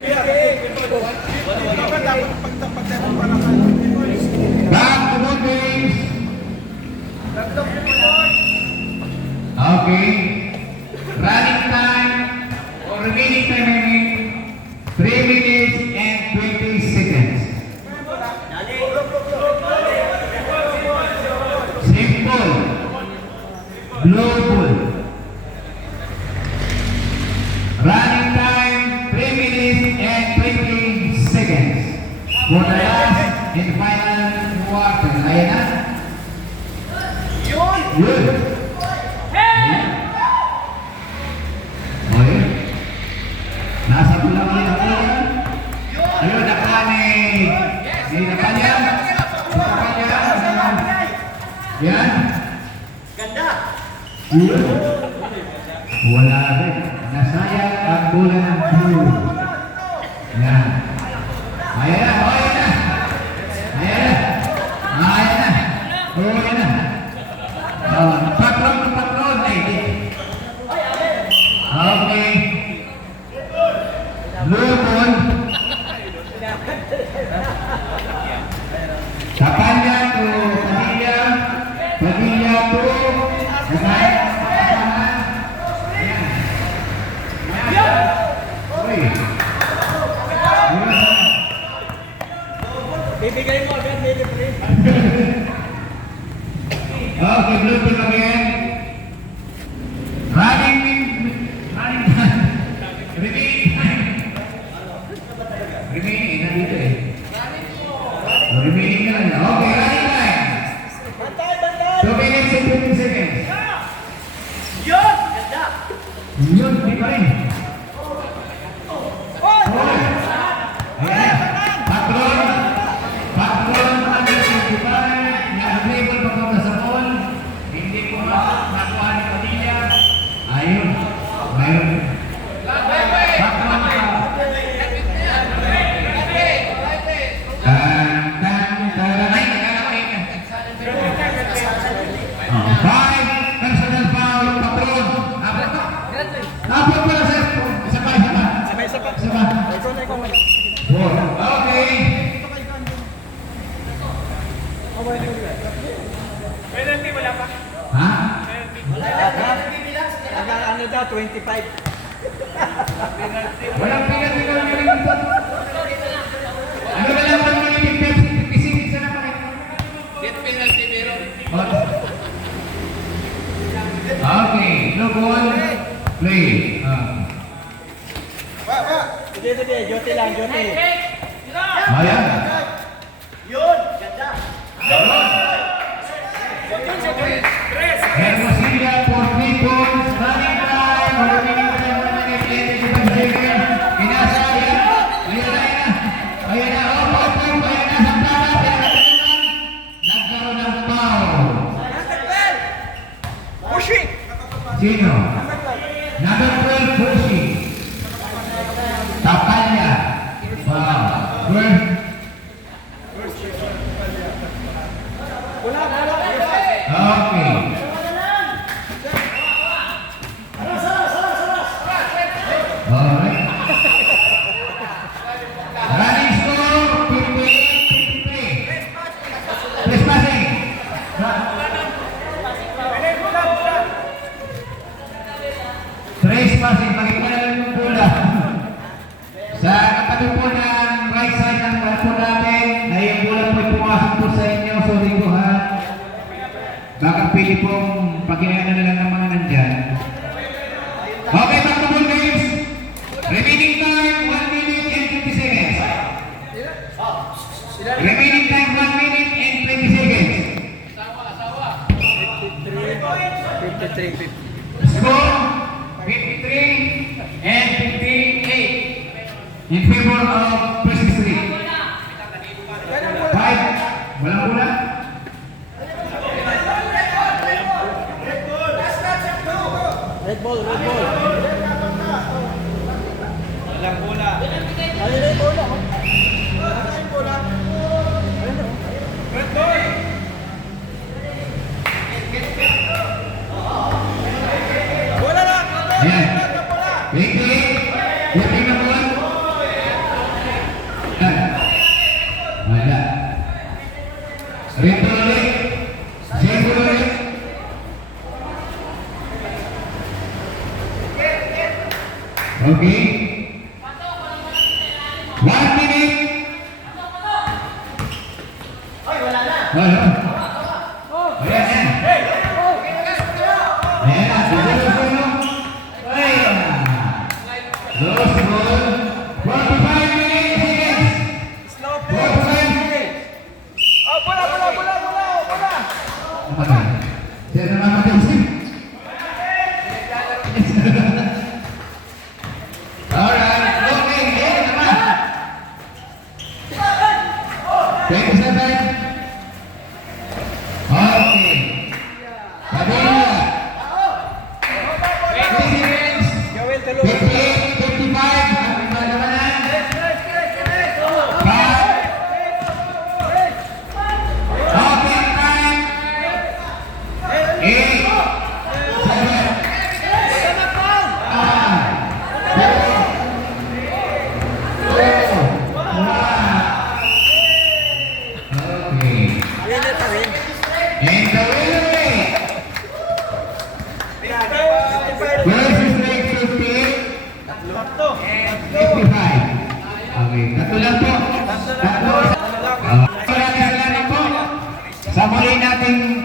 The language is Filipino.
Back to the games. Okay. Running time or remaining time 3 minutes and 20 seconds. Simple. Blue ball. Running time 3 minutes and 20 seconds. For the last and final quarter. Ayan na. Yun. Okay. Nasa pulang ulit ako yan. Ayun, naka ni Nakanya. Yan. Ganda! Yun. Wala rin. Nasayang ang bola ng blue. Yan. Ayan na. Oh, ayan na. Ayan na. Ayan na. Oh, ayan na. Patron. Okay. Blue ball. Tapanya to Padilla. Padilla to Ayan. Okay. Bibigay mo agad, delivery. Okay, blue ball again. Running time. Remaining, nandito eh. Remaining na lang. Okay, running time. Bantay! 2 minutes and 20 seconds. Yun! Ganda! Yun, di pa rin. Ayan. Patron, nag-dribble papunta sa ball. Hindi ko nakuha ni Padilla. Ayun. Mayroon. Patron pa. Five personal foul, Patron. Apat pala sa isa pa. Four. Okay. Penalty wala pa? Ha? Ano daw, 25. Walang pinag-pinag dito. Ano ba lang pag pisingin sa naman? Get penalty meron. Okay, no ball. Play. Sige, Jote lang, Jote. Ayan. Yun! Ganda! Hermosilla for 3 points. Running time. Remaining time 1 minute and 25 seconds. Pinasa. Ayan na. Oh, point. Ayan na. Samtala. Nagkaroon ng foul. Pushing! Sino? Number 12, pushing. Tapanya. Wow. Good. Okay. Alright. Running score 58-53. Trespassing. Trespassing. Pakipala lang yung bola. Sa katabi po ng right side ng balpo natin, ay yung bola po pumasok po sa inyo. Sorry po ha. Baka pili pong pag-iana na lang ng mga nandyan. Okay, back to ball games. Remaining time, 1 minute and 20 seconds. Remaining time, 1 minute and 20 seconds. 53. Score, 53 and 58. In favor of Precious Street. 5, walang bola. Red ball. Walang bola. Ano na yung bola? Red ball! Bola lang! Ayan. 28. 28 na bola. Okay? 1 minute. Wala. Ayan, ayan. Ayan, susunod po, no? Ayan. Lose ball. 45 minutes. Slow 45. Oh, bola. Apa na? Siya naman mag-usip. Alright, okay, ayan naman. 27. Okay. Padilla. 20 minutes. Joel, tulog. 58, 55. Ang iba naman na. 5. Okay, time. 8. 55. Okay, tatlo lang po. Tatlo. Salamat po sa muli nating